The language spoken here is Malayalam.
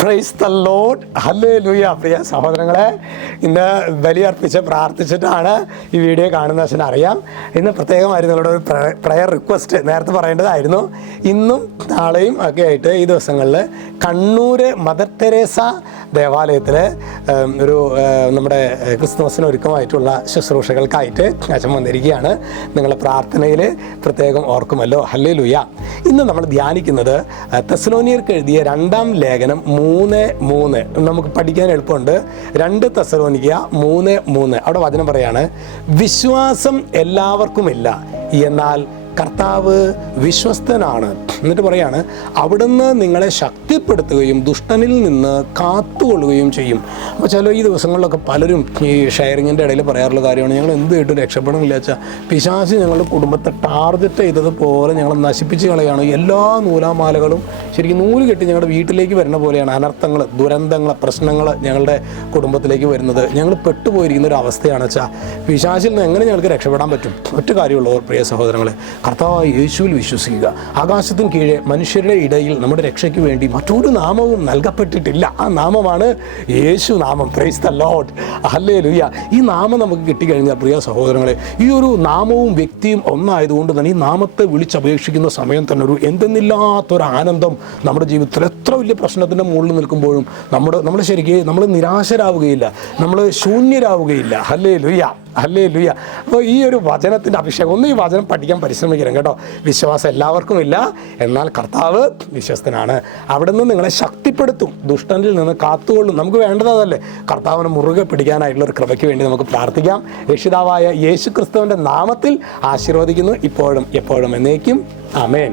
Price the lord, hallelujah. പ്രിയ സഹോദരങ്ങളെ, ഇന്ന് ബലിയർപ്പിച്ച് പ്രാർത്ഥിച്ചിട്ടാണ് ഈ വീഡിയോ കാണുന്ന അച്ഛൻ അറിയാം. ഇന്ന് പ്രത്യേകമായിരുന്നു നിങ്ങളുടെ ഒരു പ്രയർ റിക്വസ്റ്റ് നേരത്തെ പറയേണ്ടതായിരുന്നു. ഇന്നും നാളെയും ഒക്കെ ആയിട്ട് ഈ ദിവസങ്ങളിൽ കണ്ണൂർ മദർ തെരേസ ദേവാലയത്തിൽ ഒരു നമ്മുടെ ക്രിസ്തുമസിന് ഒരുക്കമായിട്ടുള്ള ശുശ്രൂഷകൾക്കായിട്ട് അച്ഛൻ വന്നിരിക്കുകയാണ്. നിങ്ങളുടെ പ്രാർത്ഥനയിൽ പ്രത്യേകം ഓർക്കുമല്ലോ. ഹല്ലേലൂയ. ഇന്ന് നമ്മൾ ധ്യാനിക്കുന്നത് തെസ്സലോനിയർക്ക് എഴുതിയ 2-ാം ലേഖനം 3:3. നമുക്ക് പഠിക്കാൻ എളുപ്പമുണ്ട്. 2 തെസ്സലോനിക്ക 3:3. അവിടെ വചനം പറയാണ്, വിശ്വാസം എല്ലാവർക്കുമില്ല, എന്നാൽ കർത്താവ് വിശ്വസ്തനാണ്. എന്നിട്ട് പറയാണ്, അവിടുന്ന് നിങ്ങളെ ശക്തിപ്പെടുത്തുകയും ദുഷ്ടനിൽ നിന്ന് കാത്തുകൊള്ളുകയും ചെയ്യും. അപ്പോൾ ചില ഈ ദിവസങ്ങളിലൊക്കെ പലരും ഈ ഷെയറിങ്ങിൻ്റെ ഇടയിൽ പറയാറുള്ള കാര്യമാണ്, ഞങ്ങൾ എന്ത് കേട്ടും രക്ഷപ്പെടണില്ല വെച്ചാൽ പിശാച് ഞങ്ങളുടെ കുടുംബത്തെ ടാർഗറ്റ് ചെയ്തതുപോലെ ഞങ്ങൾ നശിപ്പിച്ച് കളയാണ്. എല്ലാ നൂലാമാലകളും ശരിക്കും നൂല് കെട്ടി ഞങ്ങളുടെ വീട്ടിലേക്ക് വരുന്ന പോലെയാണ് അനർത്ഥങ്ങൾ, ദുരന്തങ്ങൾ, പ്രശ്നങ്ങൾ ഞങ്ങളുടെ കുടുംബത്തിലേക്ക് വരുന്നത്. ഞങ്ങൾ പെട്ടുപോയിരിക്കുന്ന ഒരു അവസ്ഥയാണ് വെച്ചാൽ പിശാചിൽ നിന്ന് എങ്ങനെ ഞങ്ങൾക്ക് രക്ഷപ്പെടാൻ പറ്റും? ഒറ്റ കാര്യമുള്ളൂ പ്രിയ സഹോദരങ്ങളെ, കർത്താവായ യേശുവിൽ വിശ്വസിക്കുക. ആകാശത്തിന് കീഴെ മനുഷ്യരുടെ ഇടയിൽ നമ്മുടെ രക്ഷയ്ക്ക് വേണ്ടി മറ്റൊരു നാമവും നൽകപ്പെട്ടിട്ടില്ല. ആ നാമമാണ് യേശു നാമം. Price the lord, hallelujah. ഈ നാമം നമുക്ക് കിട്ടിക്കഴിഞ്ഞാൽ പ്രിയ സഹോദരങ്ങളെ, ഈ ഒരു നാമവും വ്യക്തിയും ഒന്നായതുകൊണ്ട് തന്നെ ഈ നാമത്തെ വിളിച്ചപേക്ഷിക്കുന്ന സമയം തന്നെ ഒരു എന്തെന്നില്ലാത്തൊരു ആനന്ദം നമ്മുടെ ജീവിതത്തിൽ എത്ര വലിയ പ്രശ്നത്തിൻ്റെ മുകളിൽ നിൽക്കുമ്പോഴും നമ്മൾ ശരിക്കും നമ്മൾ നിരാശരാവുകയില്ല, നമ്മൾ ശൂന്യരാവുകയില്ല. Hallelujah, hallelujah. അപ്പോൾ ഈ ഒരു വചനത്തിൻ്റെ അഭിഷേകം, ഒന്ന് ഈ വചനം പഠിക്കാൻ പരിശ്രമിക്കണം കേട്ടോ. വിശ്വാസം എല്ലാവർക്കും ഇല്ല, എന്നാൽ കർത്താവ് വിശ്വസ്തനാണ്. അവിടെ നിന്ന് നിങ്ങളെ ശക്തിപ്പെടുത്തും, ദുഷ്ടനിൽ നിന്ന് കാത്തുകൊള്ളും. നമുക്ക് വേണ്ടത് അതല്ലേ? കർത്താവിനെ മുറുകെ പിടിക്കാനായിട്ടുള്ള ഒരു കൃപയ്ക്ക് വേണ്ടി നമുക്ക് പ്രാർത്ഥിക്കാം. രക്ഷിതാവായ യേശു ക്രിസ്തുവിൻ്റെ നാമത്തിൽ ആശീർവദിക്കുന്നു, ഇപ്പോഴും എപ്പോഴും എന്നേക്കും. ആമേൻ.